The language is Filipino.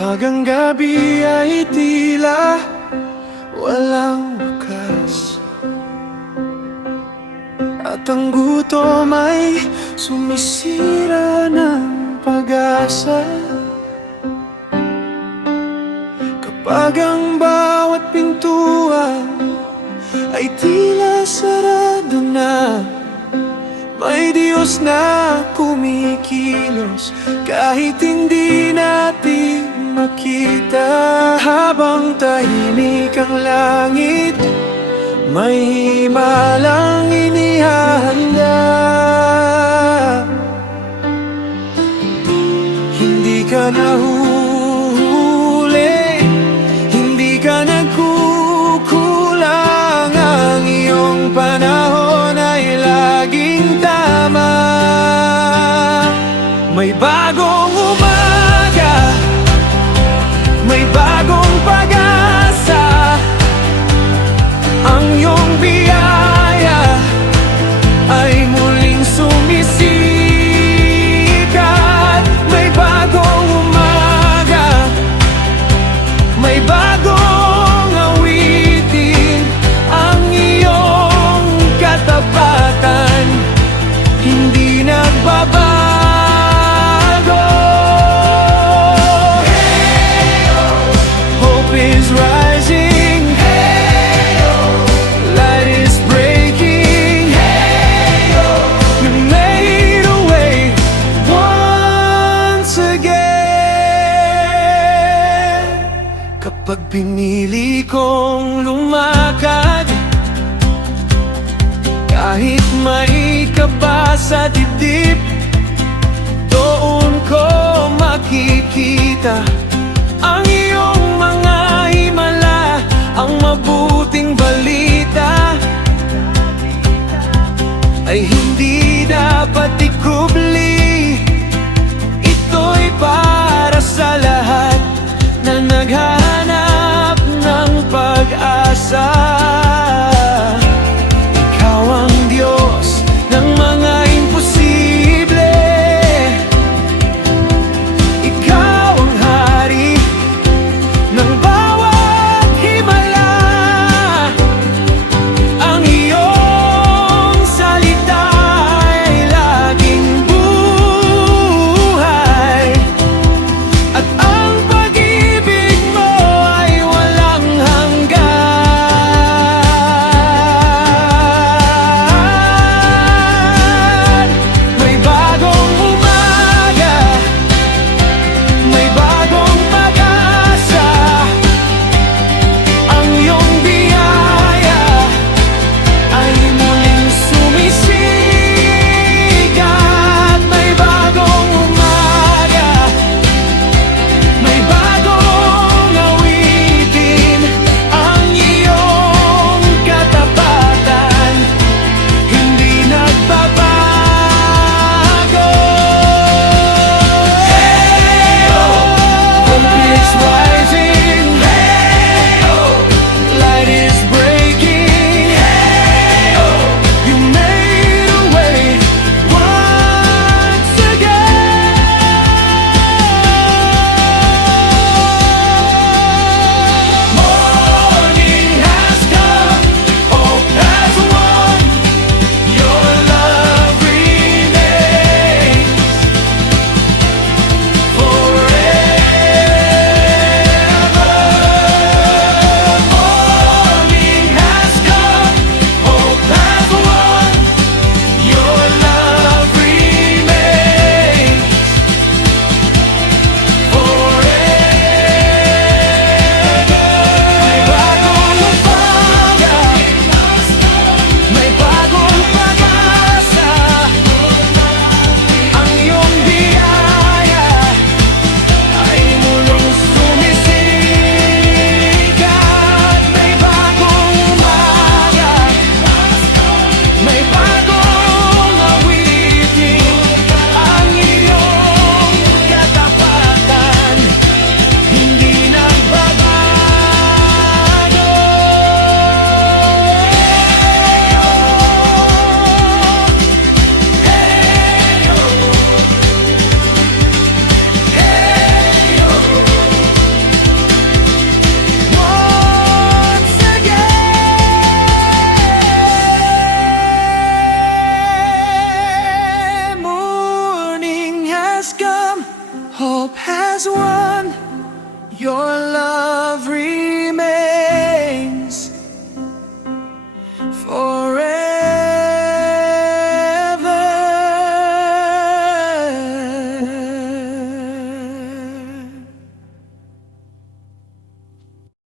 Kapag ang gabi ay tila walang wakas, at ang gutom ay sumisira ng pag-asa. Kapag ang bawat pintuan ay tila sarado na, may Diyos na kumikilos kahit hindi natin makita. Habang tahimik ang langit, may himalang inihahanda. Hindi ka nahuhuli, hindi ka nagkukulang. Ang iyong panahon ay laging tama. May bagong umaga, may bagong pag-asa. Ang iyong biyaya ay muling sumisikat. May bagong umaga, may bagong awitin. Ang iyong katapatan hindi nagbabago. Hope is rising, light is breaking. You made a way once again. Kapag pinili kong lumakad, kahit may kaba sa dibdib, doon ko makikita ang iyong mga himala, ang mabuting balita ay hindi dapat